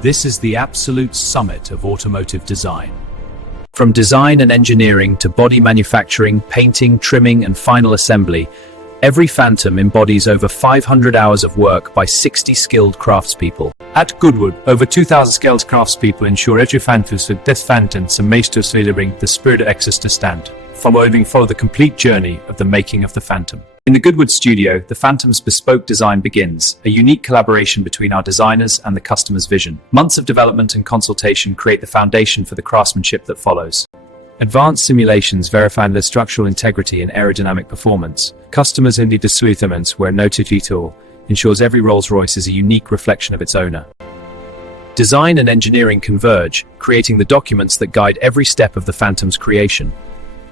This is the absolute summit of automotive design. From design and engineering to body manufacturing, painting, trimming, and final assembly, every Phantom embodies over 500 hours of work by 60 skilled craftspeople. At Goodwood, over 2,000 skilled craftspeople ensure every Phantom with this Phantom some to delivering the spirit of excess to stand, follow the complete journey of the making of the Phantom. In the Goodwood studio, the Phantom's bespoke design begins, a unique collaboration between our designers and the customer's vision. Months of development and consultation create the foundation for the craftsmanship that follows. Advanced simulations verify the structural integrity and aerodynamic performance. Customers in the dissolvements where noted detail ensures every Rolls-Royce is a unique reflection of its owner. Design and engineering converge, creating the documents that guide every step of the Phantom's creation.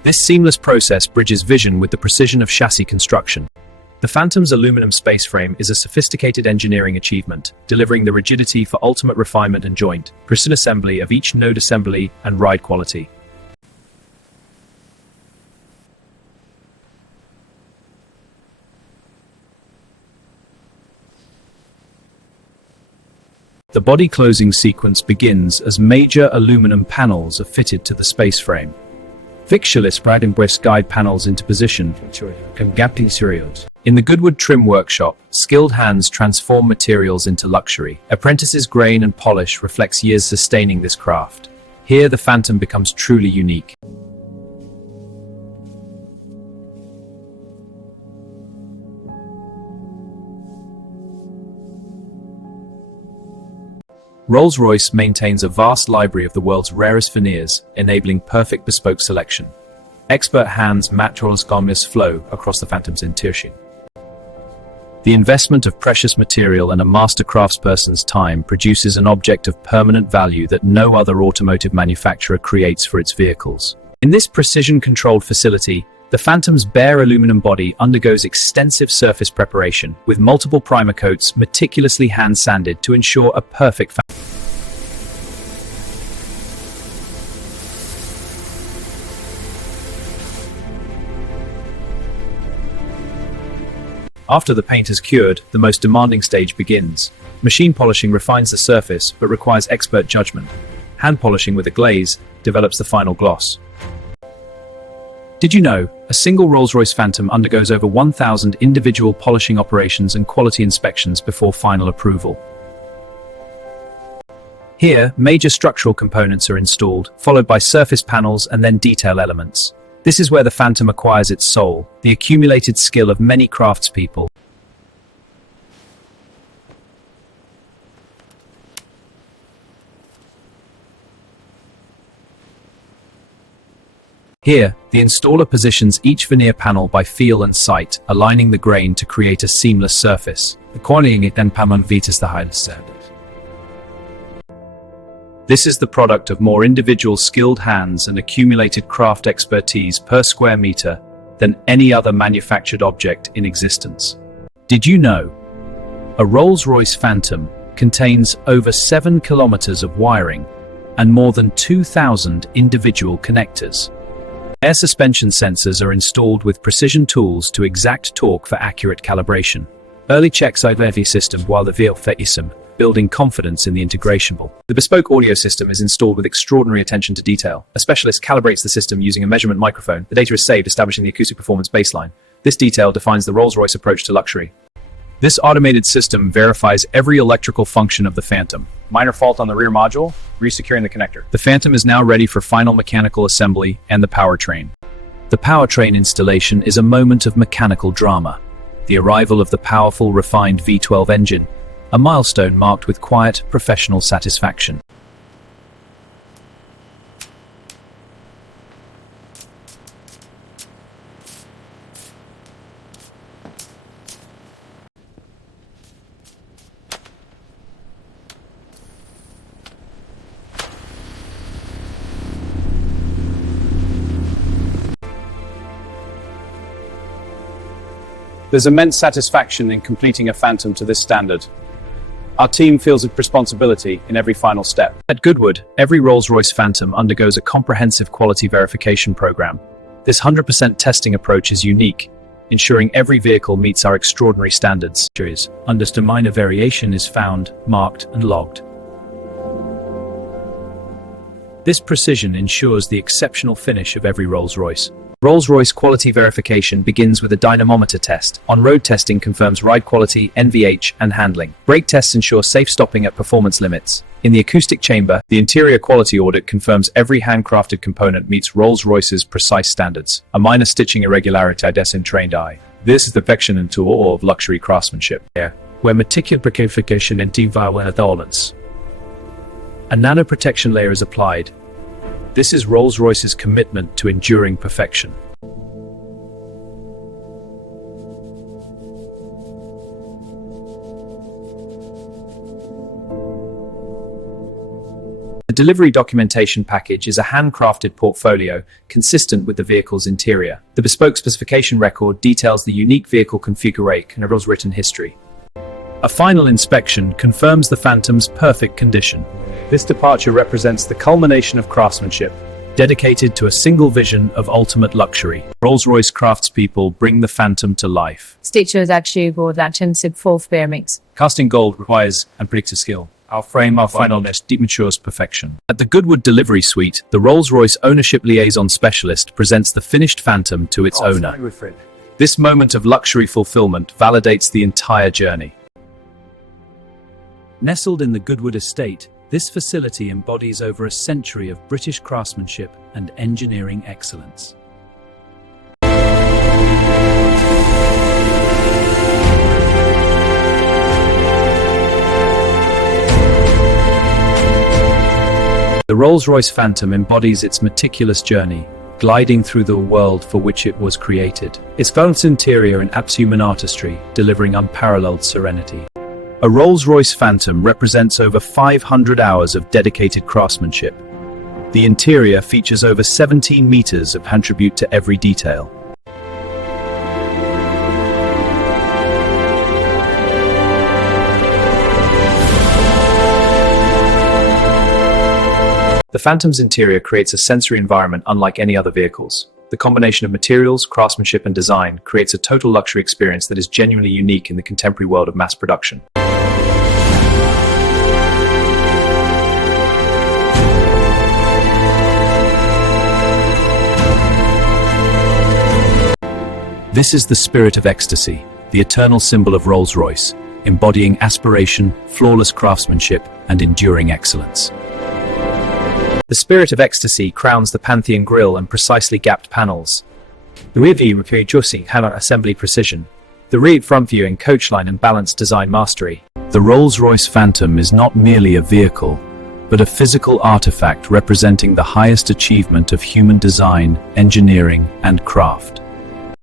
This seamless process bridges vision with the precision of chassis construction. The Phantom's aluminum spaceframe is a sophisticated engineering achievement, delivering the rigidity for ultimate refinement and joint, precision assembly of each node assembly and ride quality. The body closing sequence begins as major aluminum panels are fitted to the spaceframe. Fixtureless brad and breast guide panels into position and gapping serials. In the Goodwood trim workshop, skilled hands transform materials into luxury. Apprentices' grain and polish reflects years sustaining this craft. Here the Phantom becomes truly unique. Rolls-Royce maintains a vast library of the world's rarest veneers, enabling perfect bespoke selection. Expert hands match Rolls-Royce flow across the Phantom's interior. The investment of precious material and a master craftsperson's time produces an object of permanent value that no other automotive manufacturer creates for its vehicles. In this precision-controlled facility, the Phantom's bare aluminum body undergoes extensive surface preparation, with multiple primer coats meticulously hand-sanded to ensure a perfect After the paint has cured, the most demanding stage begins. Machine polishing refines the surface, but requires expert judgment. Hand polishing with a glaze develops the final gloss. Did you know, a single Rolls-Royce Phantom undergoes over 1,000 individual polishing operations and quality inspections before final approval? Here, major structural components are installed, followed by surface panels and then detail elements. This is where the Phantom acquires its soul, the accumulated skill of many craftspeople. Here, the installer positions each veneer panel by feel and sight, aligning the grain to create a seamless surface. This is the product of more individual skilled hands and accumulated craft expertise per square meter than any other manufactured object in existence. Did you know? A Rolls-Royce Phantom contains over 7 kilometers of wiring and more than 2,000 individual connectors. Air suspension sensors are installed with precision tools to exact torque for accurate calibration. Early checks of the system while the vehicle building confidence in the integration. The bespoke audio system is installed with extraordinary attention to detail. A specialist calibrates the system using a measurement microphone. The data is saved, establishing the acoustic performance baseline. This detail defines the Rolls-Royce approach to luxury. This automated system verifies every electrical function of the Phantom. Minor fault on the rear module, resecuring the connector. The Phantom is now ready for final mechanical assembly and the powertrain. The powertrain installation is a moment of mechanical drama. The arrival of the powerful, refined V12 engine, a milestone marked with quiet, professional satisfaction. There's immense satisfaction in completing a Phantom to this standard. Our team feels a responsibility in every final step. At Goodwood, every Rolls-Royce Phantom undergoes a comprehensive quality verification program. This 100% testing approach is unique, ensuring every vehicle meets our extraordinary standards. Under minor variation is found, marked, and logged. This precision ensures the exceptional finish of every Rolls-Royce. Rolls-Royce quality verification begins with a dynamometer test. On-road testing confirms ride quality, NVH, and handling. Brake tests ensure safe stopping at performance limits. In the acoustic chamber, the interior quality audit confirms every handcrafted component meets Rolls-Royce's precise standards. A minor stitching irregularity does in trained eye. This is the perfection into awe of luxury craftsmanship, where meticulous verification and tolerance. A nanoprotection layer is applied. This is Rolls-Royce's commitment to enduring perfection. The delivery documentation package is a handcrafted portfolio consistent with the vehicle's interior. The bespoke specification record details the unique vehicle configuration and a written history. A final inspection confirms the Phantom's perfect condition. This departure represents the culmination of craftsmanship, dedicated to a single vision of ultimate luxury. Rolls-Royce craftspeople bring the Phantom to life. Stitchers actually go that full mix. Casting gold requires unpredictable skill. Our finalness deep matures perfection. At the Goodwood Delivery Suite, the Rolls-Royce Ownership Liaison Specialist presents the finished Phantom to its owner. This moment of luxury fulfillment validates the entire journey. Nestled in the Goodwood estate, this facility embodies over a century of British craftsmanship and engineering excellence. The Rolls-Royce Phantom embodies its meticulous journey, gliding through the world for which it was created. Its balanced interior and human artistry, delivering unparalleled serenity. A Rolls-Royce Phantom represents over 500 hours of dedicated craftsmanship. The interior features over 17 meters of handtribute to every detail. The Phantom's interior creates a sensory environment unlike any other vehicles. The combination of materials, craftsmanship, and design creates a total luxury experience that is genuinely unique in the contemporary world of mass production. This is the spirit of ecstasy, the eternal symbol of Rolls-Royce, embodying aspiration, flawless craftsmanship, and enduring excellence. The spirit of ecstasy crowns the Pantheon grille and precisely gapped panels. The rear view reproducing assembly precision. The rear front view in coachline and balanced design mastery. The Rolls-Royce Phantom is not merely a vehicle, but a physical artifact representing the highest achievement of human design, engineering, and craft.